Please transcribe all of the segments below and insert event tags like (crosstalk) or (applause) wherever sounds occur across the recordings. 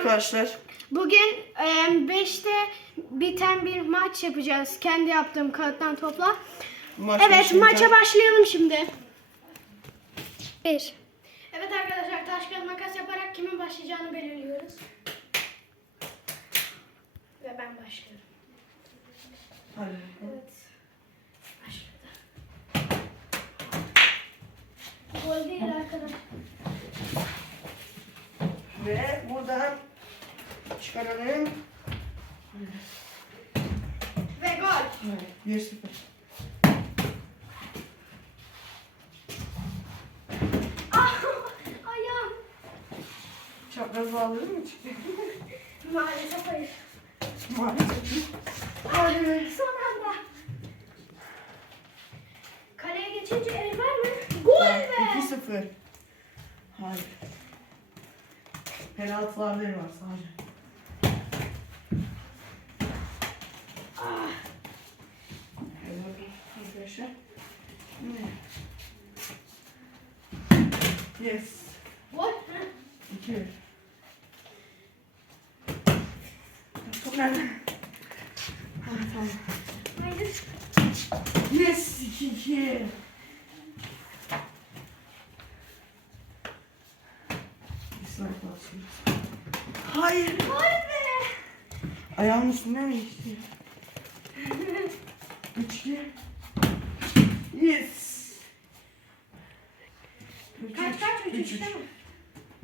arkadaşlar. Bugün 5'te biten bir maç yapacağız. Kendi yaptığım kağıttan topla. Maç Evet başlayacak. maça başlayalım şimdi. 1. Evet arkadaşlar taş kağıt makas yaparak kimin başlayacağını belirliyoruz. Ve ben başlıyorum. Hadi. Evet. Başladı. Gol değil arkadaşlar. Ve buradan çıkaralım. Ve gol. Evet, 1-0. Ah. Çapraz bağları mı çıktı? Maalesef hayır. Maalesef. Hadi. Son anda. Kaleye geçince el var mı? Gol be. 2-0. Hadi. Penaltılarda var sadece. Ah, Hadi bakalım arkadaşlar. Yes. gol. 2 Top nerede? Ha, tamam. Hayır. Yes 2-2. Dislike basıyoruz. Hayır. Gol be. Ayağımın üstünden mi geçti? 3-2. Yes. Üç, Kaç kaç? Üç üç, üçte üç. mi?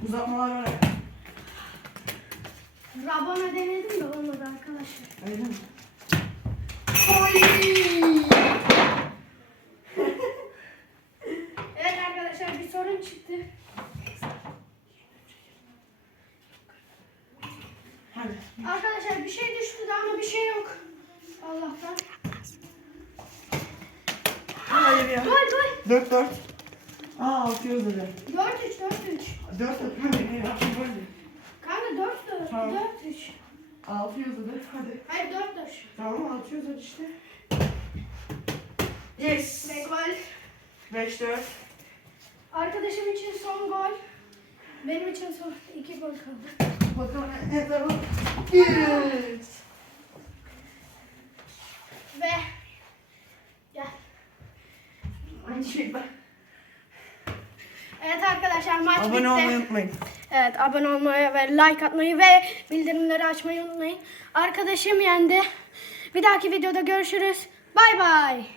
Uzatmalar var. Rabona denedim de olmadı arkadaşlar. Öyle mi? (laughs) Evet arkadaşlar bir sorun çıktı. Hadi. Arkadaşlar bir şey düştü de ama bir şey yok. Hayır ya. Gol gol. 4-4. Aa 6 yazdı. 4-3 4-3. 4 öpme beni ya. Böyle. Kanka 4 4 Tamam. 4 3. 6 yazdı. Hadi. Hayır 4 4. Tamam 6 yazdı işte. Yes. Ve gol. 5-4. Arkadaşım için son gol. Benim için son 2 gol kaldı. Bakalım ne, ne tarafı? Yes. Ve gel. Aynı şey. Evet arkadaşlar maç bitti. Abone olmayı unutmayın. Evet abone olmayı ve like atmayı ve bildirimleri açmayı unutmayın. Arkadaşım yendi. Bir dahaki videoda görüşürüz. Bay bay.